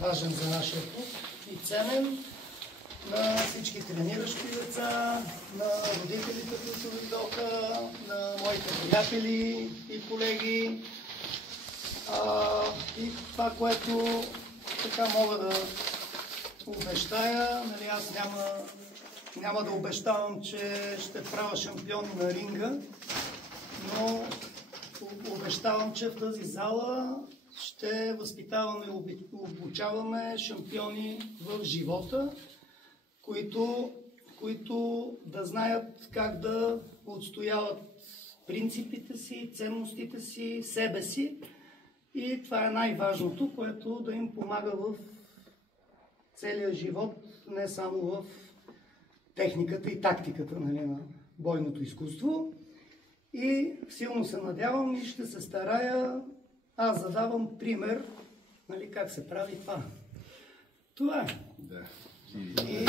важен за нашия клуб и ценен, на всички трениращи деца, на родителите, които дойдоха, на моите приятели и колеги. И това, което така мога да обещая, нали, аз няма да обещавам, че ще правя шампион на ринга, но обещавам, че в тази зала ще възпитаваме и обучаваме шампиони в живота, които да знаят как да отстояват принципите си, ценностите си, себе си. И това е най-важното, което да им помага в целия живот, не само в техниката и тактиката, нали, на бойното изкуство. И силно се надявам и ще се старая, аз задавам пример, нали, как се прави това. Това е. Да. И